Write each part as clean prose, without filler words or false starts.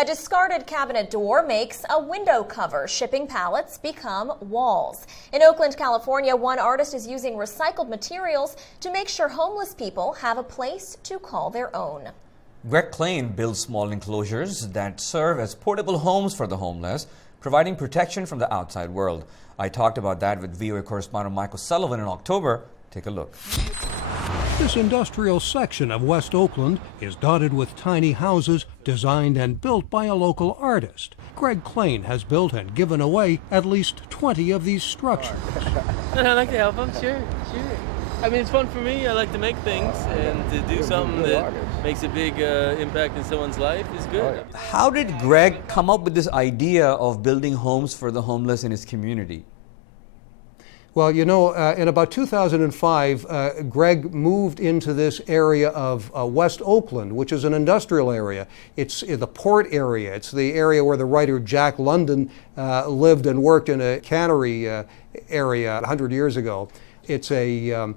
A discarded cabinet door makes a window cover. Shipping pallets become walls. In Oakland, California, one artist is using recycled materials to make sure homeless people have a place to call their own. Greg Klein builds small enclosures that serve as portable homes for the homeless, providing protection from the outside world. I talked about that with VOA correspondent Michael Sullivan in October. Take a look. This industrial section of West Oakland is dotted with tiny houses designed and built by a local artist. Greg Klein has built and given away at least 20 of these structures. I like to help them, sure. I mean, it's fun for me. I like to make things, and to do something that makes a big impact in someone's life is good. How did Greg come up with this idea of building homes for the homeless in his community? Well, you know, in about 2005, Greg moved into this area of West Oakland, which is an industrial area. It's the port area. It's the area where the writer Jack London lived and worked in a cannery area 100 years ago. It's a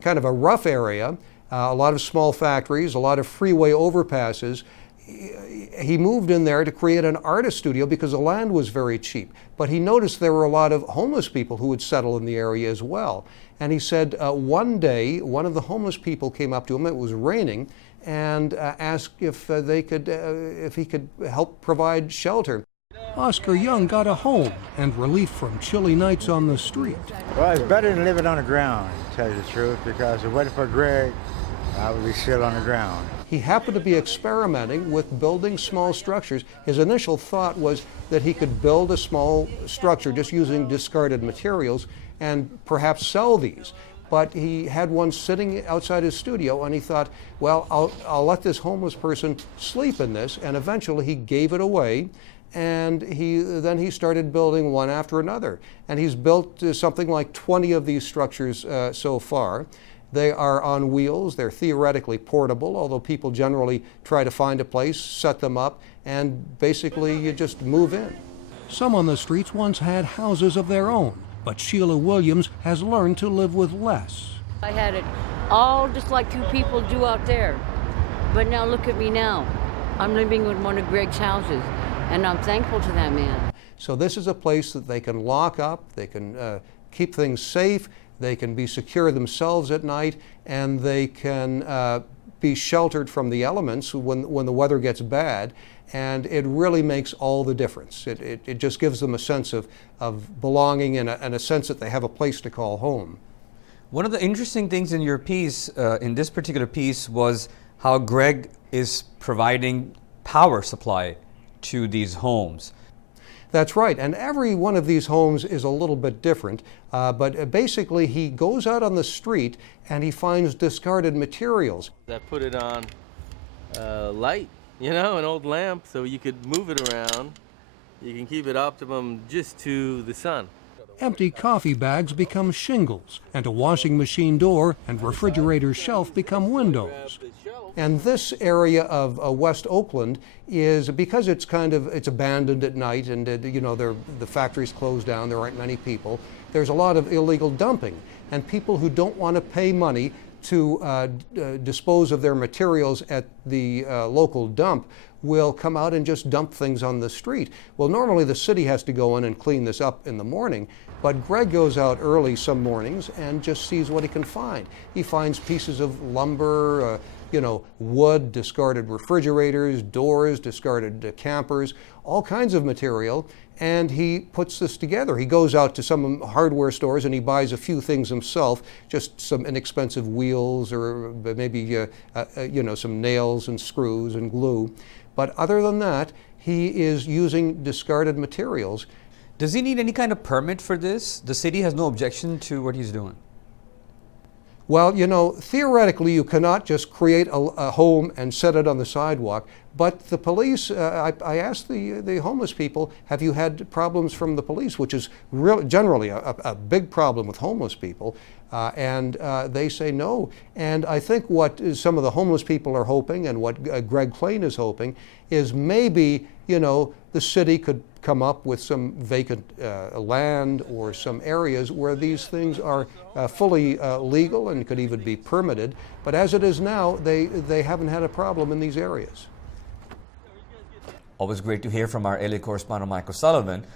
kind of a rough area, a lot of small factories, a lot of freeway overpasses. He moved in there to create an artist studio because the land was very cheap. But he noticed there were a lot of homeless people who would settle in the area as well. And he said one day, one of the homeless people came up to him, it was raining, and asked if he could help provide shelter. Oscar Young got a home and relief from chilly nights on the street. Well, it's better than living on the ground, to tell you the truth, because if it wasn't for Greg, I would be still on the ground. He happened to be experimenting with building small structures. His initial thought was that he could build a small structure just using discarded materials and perhaps sell these. But he had one sitting outside his studio, and he thought, well, I'll let this homeless person sleep in this, and eventually he gave it away. And then he started building one after another. And he's built something like 20 of these structures so far. They are on wheels. They're theoretically portable, although people generally try to find a place, set them up, and basically you just move in. Some on the streets once had houses of their own, but Sheila Williams has learned to live with less. I had it all just like you people do out there. But now look at me now. I'm living in one of Greg's houses, and I'm thankful to that man. So this is a place that they can lock up, they can keep things safe, they can be secure themselves at night, and they can be sheltered from the elements when the weather gets bad. And it really makes all the difference. It just gives them a sense of belonging and a sense that they have a place to call home. One of the interesting things in your piece, in this particular piece, was how Greg is providing power supply to these homes. That's right, and every one of these homes is a little bit different, but basically he goes out on the street and he finds discarded materials. I put it on light, you know, an old lamp, so you could move it around. You can keep it optimum just to the sun. Empty coffee bags become shingles, and a washing machine door and refrigerator shelf become windows. And this area of West Oakland is, because it's abandoned at night, and you know, the factory's closed down, there aren't many people, there's a lot of illegal dumping. And people who don't want to pay money to dispose of their materials at the local dump will come out and just dump things on the street. Well, normally the city has to go in and clean this up in the morning, but Greg goes out early some mornings and just sees what he can find. He finds pieces of lumber, you know, wood, discarded refrigerators, doors, discarded campers, all kinds of material, and he puts this together. He goes out to some hardware stores and he buys a few things himself, just some inexpensive wheels or maybe you know, some nails and screws and glue. But other than that, he is using discarded materials. Does he need any kind of permit for this? The city has no objection to what he's doing. Well, you know, theoretically you cannot just create a home and set it on the sidewalk, but the police, I asked the homeless people, have you had problems from the police, which is generally a big problem with homeless people, and they say no. And I think what some of the homeless people are hoping, and what Greg Klein is hoping, is maybe, you know, the city could come up with some vacant land or some areas where these things are fully legal and could even be permitted. But as it is now, they haven't had a problem in these areas. Always great to hear from our LA correspondent Michael Sullivan.